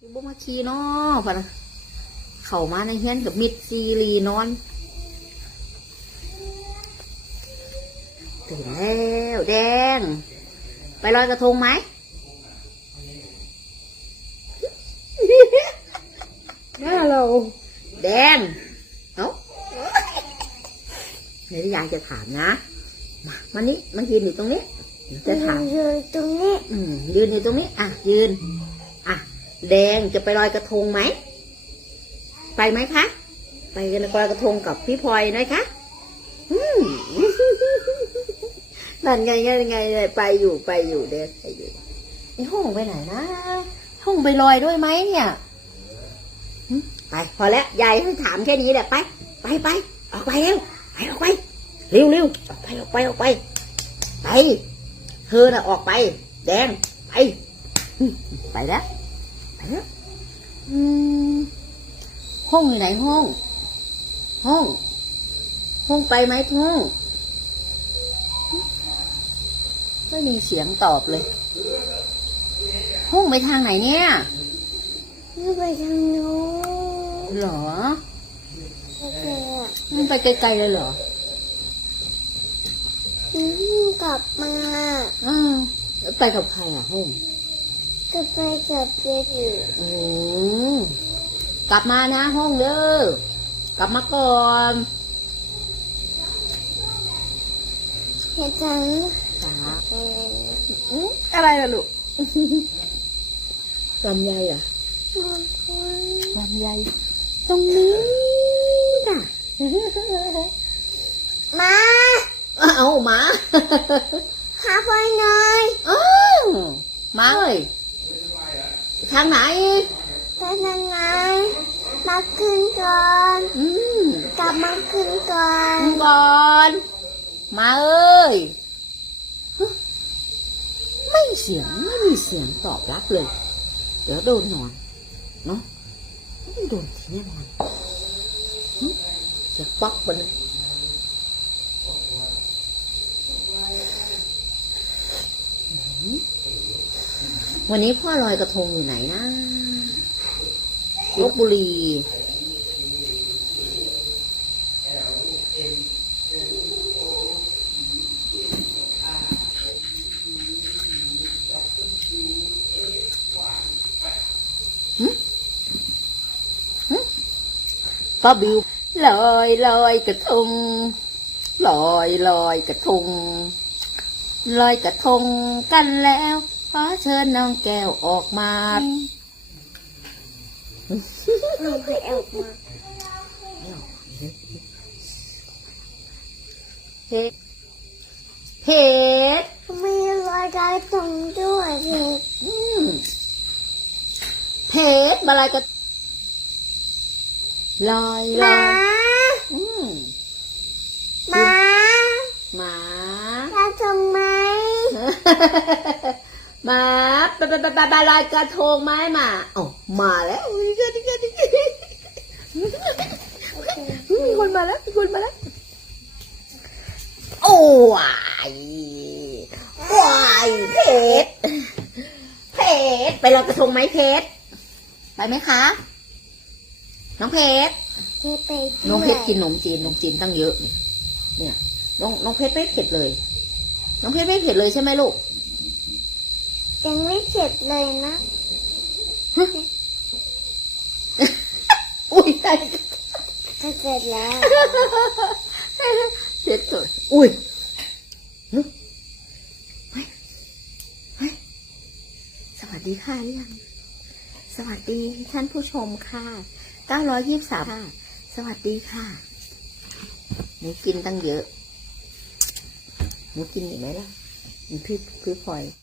อยู่บ่มาขี่เนาะพะนะเข้ามาในเฮือนกับมิดซีรีนอนตื่นแล้วแดง ไปลอยกระทงไหมหน้าเรา แดงเอ้าเดี๋ยวยายจะถามนะมามันนี้มันยืนอยู่ตรงนี้เดี๋ยวจะถามยืนตรงนี้ อืมยืนอยู่ตรงนี้ อะ ยืน อะ แดงจะไปลอยกระทงไหม ไปไหมคะ ไปกันลอยกระทงกับพี่พลอยหน่อยคะนั่นไงไงไงไปอยู่ไปอยู่เด็กไปอยู่ไอ้ห้องไปไหนนะห้องไปลอยด้วยไหมเนี่ยไปพอแล้วยายให้ถามแค่นี้แหละไป ไปไปออกไปเร็วไปออกไปเร็วเร็วออกไปออกไปออกไปไปเธอน่ะออกไป แดงไป ไปแล้ว อืมห้องอยู่ไหนห้อง ห้อง ห้องไปไหมห้อง ไม่มีเสียงตอบเลย ห้องไปทางไหนเนี่ยนี่ไปทางโน้นเหรอโอเคมันไปไกลๆเลยเหรออืมกลับมา อ้าวแล้วไปกับใครอะห้อง จะไปกับเด็กอยู่อืมกลับมานะห้องเด้อกลับมาก่อนเห็นจังจ้าเอออื้ออะไรล่ะลูกลำไยเหรอะมันคุณลำไยตรงนี้จ้ะมาเอาหมาหาไปหน่อยอ้าวหมาเอ้ย ทางไหนไปทางไหนมาขึ้นก่อนอืมกลับมาขึ้นก่อนก่อนหมาเอ้ยฮะไม่เสียงไม่มีเสียงตอบรับเลย เดี๋ยวโดนนอนเนาะไม่โดนทีแน่นอนหึเสียงป๊อกไปเลยหืม วันนี้พ่อลอยกระทงอยู่ไหนนะลบบุรี ป้าบิวลอยลอยกระทงลอยลอยกระทงลอยกระทงกันแล้ว ขอเชิญน้องแก้วออกมา เอาไปออกมาเพชรเพชรมีรอยกระทงด้วยสิอืมเพชรมาลายกระลอยลหอมายอืมหมาหมากระทงไหม มาปะปะปะปะปะลอยกระทงไหมมาโอ้ามาแล้วมีคนมาแล้วมีคนมาแล้ว โอ้วายวายเพชรเพชรไปลอยกระทงไหมเพชรไปไหมคะ น้องเพชรน้องเพชรกินนมจีนนมจีนตั้งเยอะเนี่ยเนี่ยน้องน้องเพชรไม่เผ็ดเลย น้องเพชรไม่เผ็ดเลยใช่ไหมลูก ยังไม่เสร็จเลยนะอุ้ยตายจะเสร็จแล้วเจ็ดตัวอุ้ยนุ๊กไปไปสวัสดีค่ะหรือยังสวัสดีท่านผู้ชมค่ะเก้าร้อยยี่สิบสามค่ะ สวัสดีค่ะหนูกินตั้งเยอะหนูกินอีกไหมล่ะหนูพี่พี่พลอย